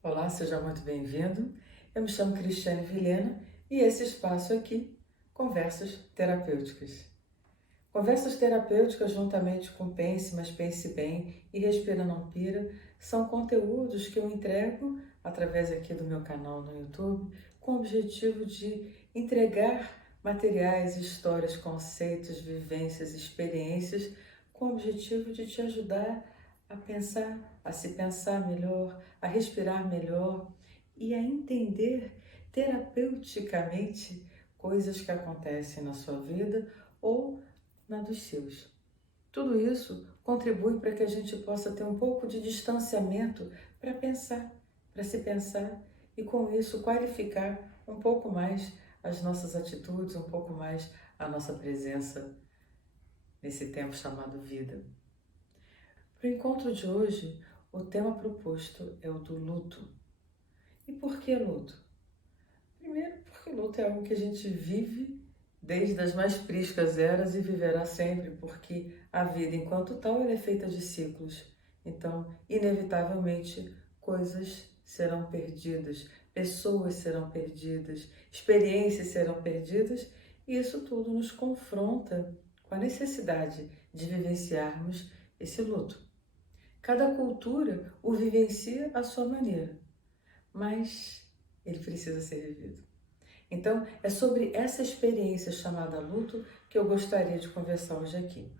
Olá, seja muito bem-vindo. Eu me chamo Cristiane Vilhena e esse espaço aqui, Conversas Terapêuticas. Conversas terapêuticas, juntamente com Pense, mas Pense Bem e Respira Não Pira, são conteúdos que eu entrego através aqui do meu canal no YouTube, com o objetivo de entregar materiais, histórias, conceitos, vivências, experiências, com o objetivo de te ajudar a pensar, a se pensar melhor, a respirar melhor e a entender terapeuticamente coisas que acontecem na sua vida ou na dos seus. Tudo isso contribui para que a gente possa ter um pouco de distanciamento para pensar, para se pensar e com isso qualificar um pouco mais as nossas atitudes, um pouco mais a nossa presença nesse tempo chamado vida. Para o encontro de hoje, o tema proposto é o do luto. E por que luto? Primeiro, porque o luto é algo que a gente vive desde as mais priscas eras e viverá sempre, porque a vida, enquanto tal, ela é feita de ciclos. Então, inevitavelmente, coisas serão perdidas, pessoas serão perdidas, experiências serão perdidas, e isso tudo nos confronta com a necessidade de vivenciarmos esse luto. Cada cultura o vivencia à sua maneira, mas ele precisa ser vivido. Então, é sobre essa experiência chamada luto que eu gostaria de conversar hoje aqui.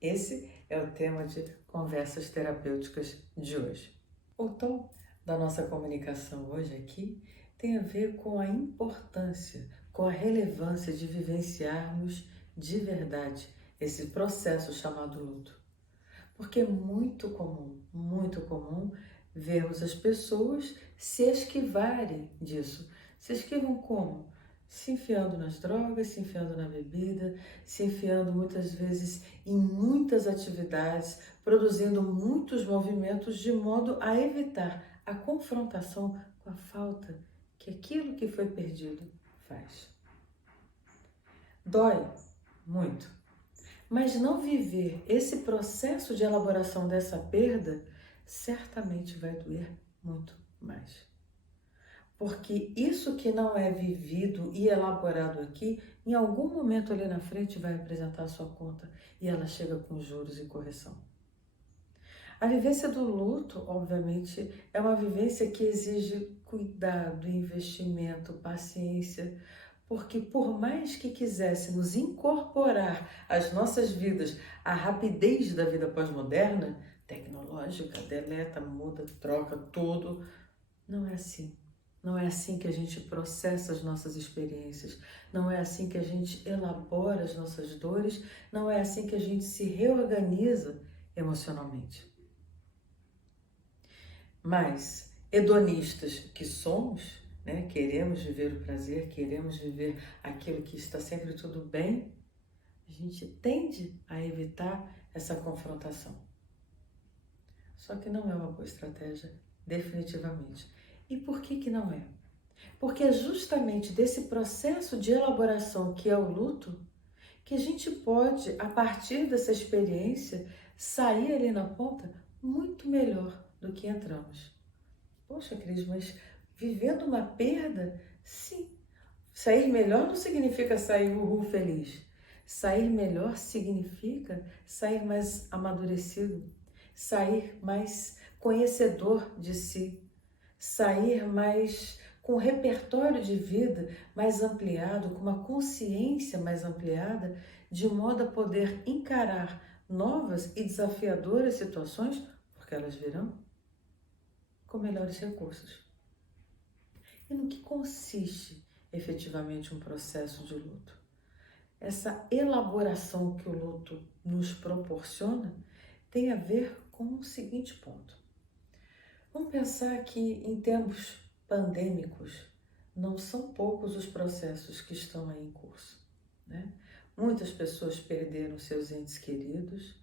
Esse é o tema de conversas terapêuticas de hoje. O tom da nossa comunicação hoje aqui tem a ver com a importância, com a relevância de vivenciarmos de verdade esse processo chamado luto. Porque é muito comum vermos as pessoas se esquivarem disso. Se esquivam como? Se enfiando nas drogas, se enfiando na bebida, se enfiando muitas vezes em muitas atividades, produzindo muitos movimentos de modo a evitar a confrontação com a falta que aquilo que foi perdido faz. Dói muito. Mas não viver esse processo de elaboração dessa perda certamente vai doer muito mais. Porque isso que não é vivido e elaborado aqui, em algum momento ali na frente vai apresentar a sua conta e ela chega com juros e correção. A vivência do luto, obviamente, é uma vivência que exige cuidado, investimento, paciência, porque por mais que quiséssemos incorporar às nossas vidas a rapidez da vida pós-moderna, tecnológica, deleta, muda, troca tudo, não é assim. Não é assim que a gente processa as nossas experiências, não é assim que a gente elabora as nossas dores, não é assim que a gente se reorganiza emocionalmente. Mas, hedonistas que somos, né, queremos viver o prazer, queremos viver aquilo que está sempre tudo bem, a gente tende a evitar essa confrontação. Só que não é uma boa estratégia, definitivamente. E por que não é? Porque é justamente desse processo de elaboração que é o luto que a gente pode, a partir dessa experiência, sair ali na ponta muito melhor do que entramos. Poxa, Cris, mas vivendo uma perda, sim. Sair melhor não significa sair feliz. Sair melhor significa sair mais amadurecido, sair mais conhecedor de si, sair mais com um repertório de vida mais ampliado, com uma consciência mais ampliada, de modo a poder encarar novas e desafiadoras situações, porque elas virão, com melhores recursos. E no que consiste efetivamente um processo de luto? Essa elaboração que o luto nos proporciona tem a ver com o seguinte ponto. Vamos pensar que em tempos pandêmicos não são poucos os processos que estão aí em curso, né? Muitas pessoas perderam seus entes queridos,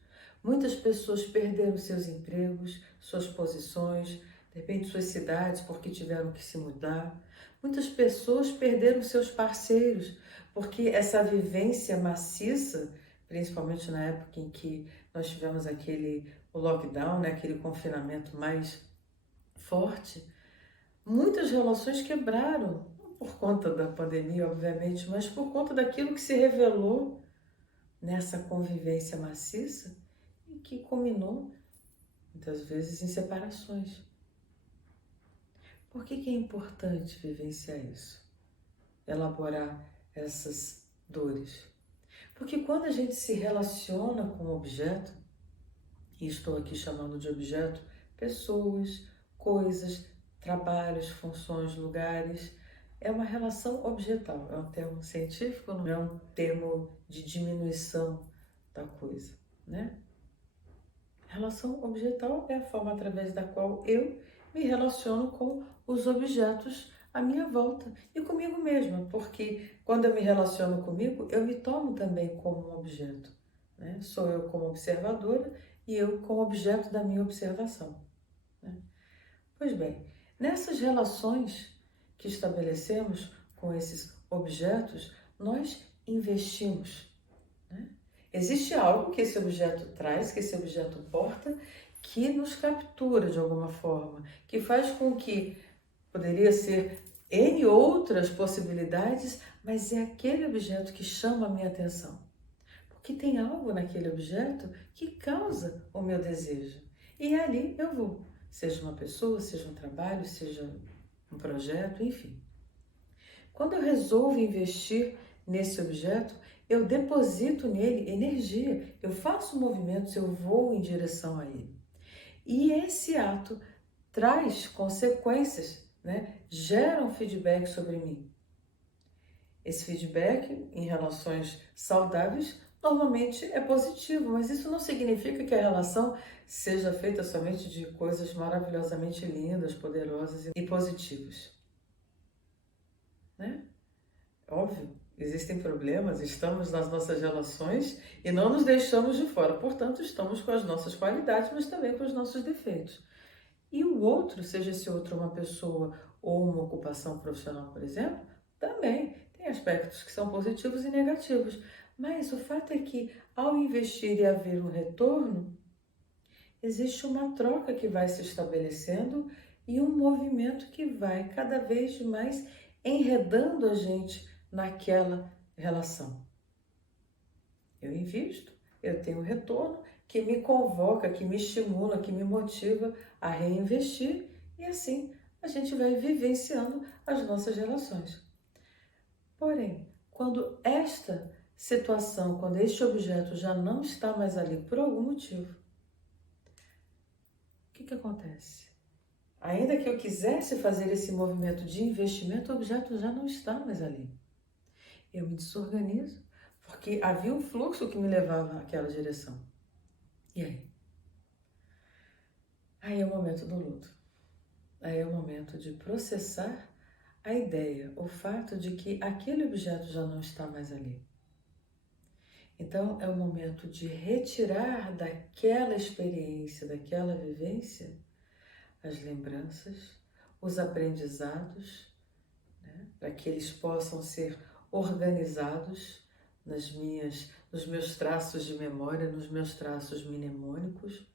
muitas pessoas perderam seus empregos, suas posições, de repente suas cidades porque tiveram que se mudar. Muitas pessoas perderam seus parceiros porque essa vivência maciça, principalmente na época em que nós tivemos o lockdown, né, aquele confinamento mais forte, Muitas relações quebraram, não por conta da pandemia, obviamente, mas por conta daquilo que se revelou nessa convivência maciça e que culminou, muitas vezes, em separações. Por que é importante vivenciar isso? Elaborar essas dores? Porque quando a gente se relaciona com um objeto, e estou aqui chamando de objeto pessoas, coisas, trabalhos, funções, lugares, é uma relação objetal, é um termo científico, não é um termo de diminuição da coisa, né? Relação objetal é a forma através da qual eu me relaciono com os objetos à minha volta e comigo mesma, porque quando eu me relaciono comigo, eu me tomo também como um objeto, né? Sou eu como observadora e eu como objeto da minha observação, né? Pois bem, nessas relações que estabelecemos com esses objetos, nós investimos, né? Existe algo que esse objeto traz, que esse objeto porta, que nos captura de alguma forma, que faz com que poderia ser N outras possibilidades, mas é aquele objeto que chama a minha atenção. Porque tem algo naquele objeto que causa o meu desejo. E ali eu vou, seja uma pessoa, seja um trabalho, seja um projeto, enfim. Quando eu resolvo investir nesse objeto, eu deposito nele energia, eu faço movimentos, eu vou em direção a ele. E esse ato traz consequências, né? Gera um feedback sobre mim. Esse feedback em relações saudáveis normalmente é positivo, mas isso não significa que a relação seja feita somente de coisas maravilhosamente lindas, poderosas e positivas, né? Óbvio, existem problemas, estamos nas nossas relações e não nos deixamos de fora. Portanto, estamos com as nossas qualidades, mas também com os nossos defeitos. E o outro, seja esse outro uma pessoa ou uma ocupação profissional, por exemplo, também tem aspectos que são positivos e negativos. Mas o fato é que, ao investir e haver um retorno, existe uma troca que vai se estabelecendo e um movimento que vai cada vez mais enredando a gente naquela relação. Eu invisto, eu tenho um retorno que me convoca, que me estimula, que me motiva a reinvestir e assim a gente vai vivenciando as nossas relações. Porém, quando esta situação, quando este objeto já não está mais ali por algum motivo, o que acontece? Ainda que eu quisesse fazer esse movimento de investimento, o objeto já não está mais ali. Eu me desorganizo, porque havia um fluxo que me levava àquela direção. E aí? Aí é o momento do luto. Aí é o momento de processar a ideia, o fato de que aquele objeto já não está mais ali. Então é o momento de retirar daquela experiência, daquela vivência, as lembranças, os aprendizados, né, para que eles possam ser organizados nos meus traços de memória, nos meus traços mnemônicos,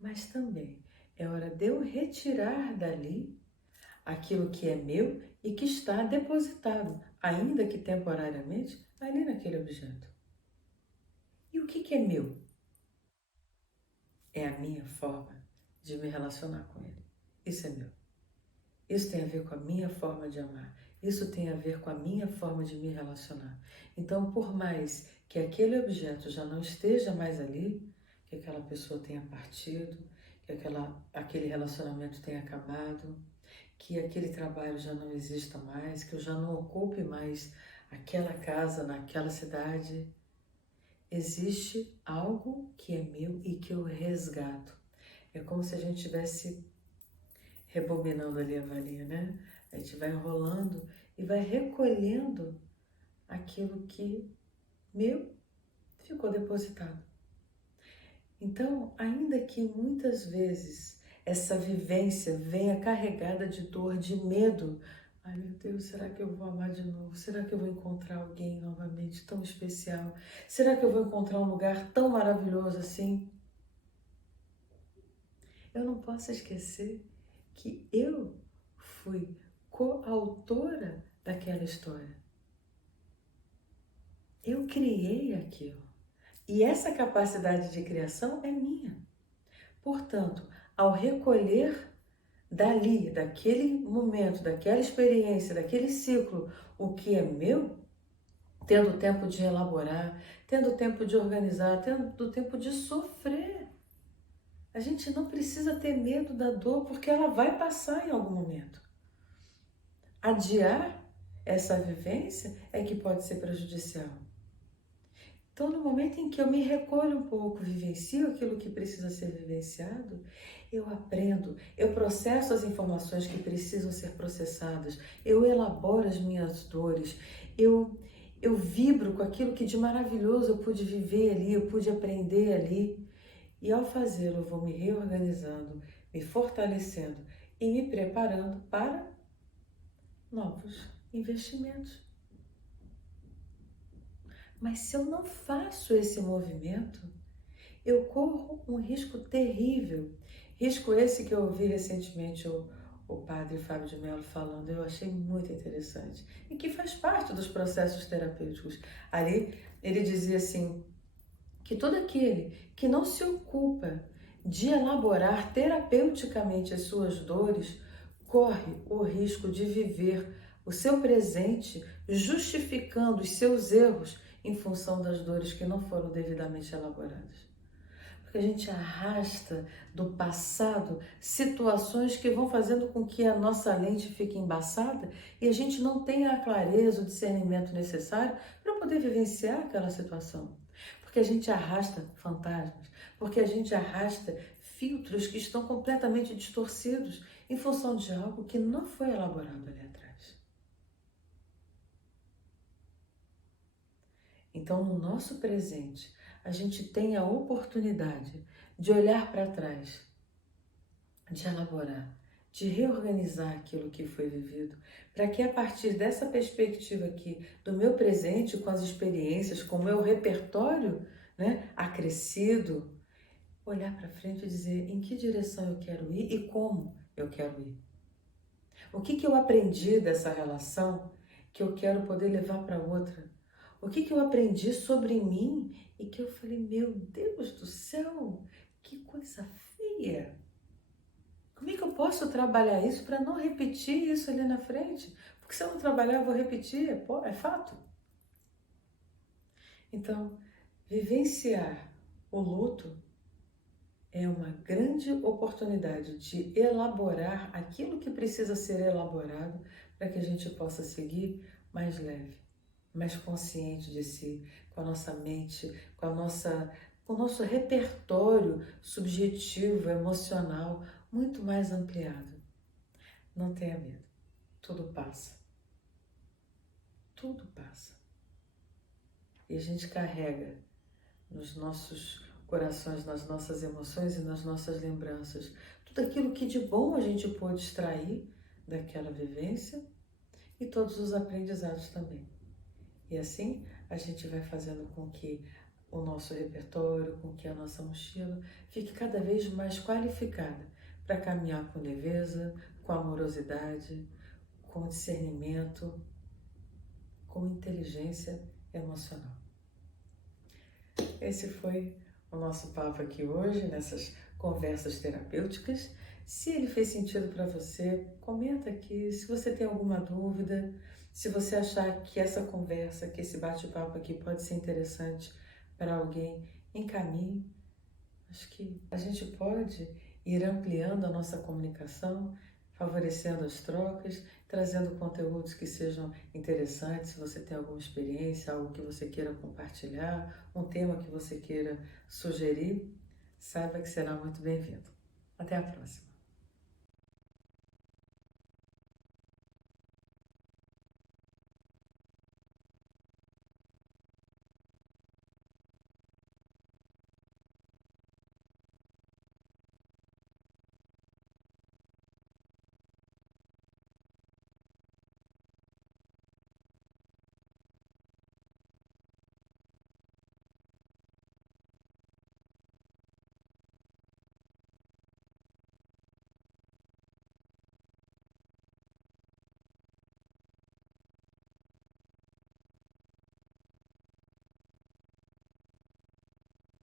mas também é hora de eu retirar dali aquilo que é meu e que está depositado, ainda que temporariamente, ali naquele objeto. E o que é meu? É a minha forma de me relacionar com ele. Isso é meu. Isso tem a ver com a minha forma de amar. Isso tem a ver com a minha forma de me relacionar. Então, por mais que aquele objeto já não esteja mais ali, que aquela pessoa tenha partido, que aquele relacionamento tenha acabado, que aquele trabalho já não exista mais, que eu já não ocupe mais aquela casa naquela cidade, existe algo que é meu e que eu resgato. É como se a gente estivesse rebobinando ali a varinha, né? A gente vai enrolando e vai recolhendo aquilo que meu ficou depositado. Então, ainda que muitas vezes essa vivência venha carregada de dor, de medo, ai meu Deus, será que eu vou amar de novo? Será que eu vou encontrar alguém novamente tão especial? Será que eu vou encontrar um lugar tão maravilhoso assim? Eu não posso esquecer que eu fui coautora daquela história. Eu criei aquilo. E essa capacidade de criação é minha. Portanto, ao recolher dali, daquele momento, daquela experiência, daquele ciclo, o que é meu, tendo tempo de elaborar, tendo tempo de organizar, tendo tempo de sofrer. A gente não precisa ter medo da dor, porque ela vai passar em algum momento. Adiar essa vivência é que pode ser prejudicial. Então, no momento em que eu me recolho um pouco, vivencio aquilo que precisa ser vivenciado, eu aprendo, eu processo as informações que precisam ser processadas, eu elaboro as minhas dores, eu vibro com aquilo que de maravilhoso eu pude viver ali, eu pude aprender ali. E ao fazê-lo, eu vou me reorganizando, me fortalecendo e me preparando para novos investimentos. Mas se eu não faço esse movimento, eu corro um risco terrível. Risco esse que eu ouvi recentemente o padre Fábio de Mello falando, eu achei muito interessante. E que faz parte dos processos terapêuticos. Ali ele dizia assim, que todo aquele que não se ocupa de elaborar terapeuticamente as suas dores, corre o risco de viver o seu presente justificando os seus erros em função das dores que não foram devidamente elaboradas. Porque a gente arrasta do passado situações que vão fazendo com que a nossa lente fique embaçada e a gente não tenha a clareza, o discernimento necessário para poder vivenciar aquela situação. Porque a gente arrasta fantasmas, porque a gente arrasta filtros que estão completamente distorcidos em função de algo que não foi elaborado ali atrás. Então, no nosso presente, a gente tem a oportunidade de olhar para trás, de elaborar, de reorganizar aquilo que foi vivido, para que a partir dessa perspectiva aqui, do meu presente, com as experiências, com o meu repertório, né, acrescido, olhar para frente e dizer em que direção eu quero ir e como eu quero ir. O que eu aprendi dessa relação que eu quero poder levar para outra? O que eu aprendi sobre mim e que eu falei, meu Deus do céu, que coisa feia. Como é que eu posso trabalhar isso para não repetir isso ali na frente? Porque se eu não trabalhar, eu vou repetir, é fato. Então, vivenciar o luto é uma grande oportunidade de elaborar aquilo que precisa ser elaborado para que a gente possa seguir mais leve, mais consciente de si, com a nossa mente, com o nosso repertório subjetivo, emocional, muito mais ampliado. Não tenha medo, tudo passa. Tudo passa. E a gente carrega nos nossos corações, nas nossas emoções e nas nossas lembranças tudo aquilo que de bom a gente pôde extrair daquela vivência e todos os aprendizados também. E assim a gente vai fazendo com que o nosso repertório, com que a nossa mochila fique cada vez mais qualificada para caminhar com leveza, com amorosidade, com discernimento, com inteligência emocional. Esse foi o nosso papo aqui hoje, nessas conversas terapêuticas. Se ele fez sentido para você, comenta aqui. Se você tem alguma dúvida, se você achar que essa conversa, que esse bate-papo aqui pode ser interessante para alguém, encaminhe. Acho que a gente pode ir ampliando a nossa comunicação, favorecendo as trocas, trazendo conteúdos que sejam interessantes. Se você tem alguma experiência, algo que você queira compartilhar, um tema que você queira sugerir, saiba que será muito bem-vindo. Até a próxima!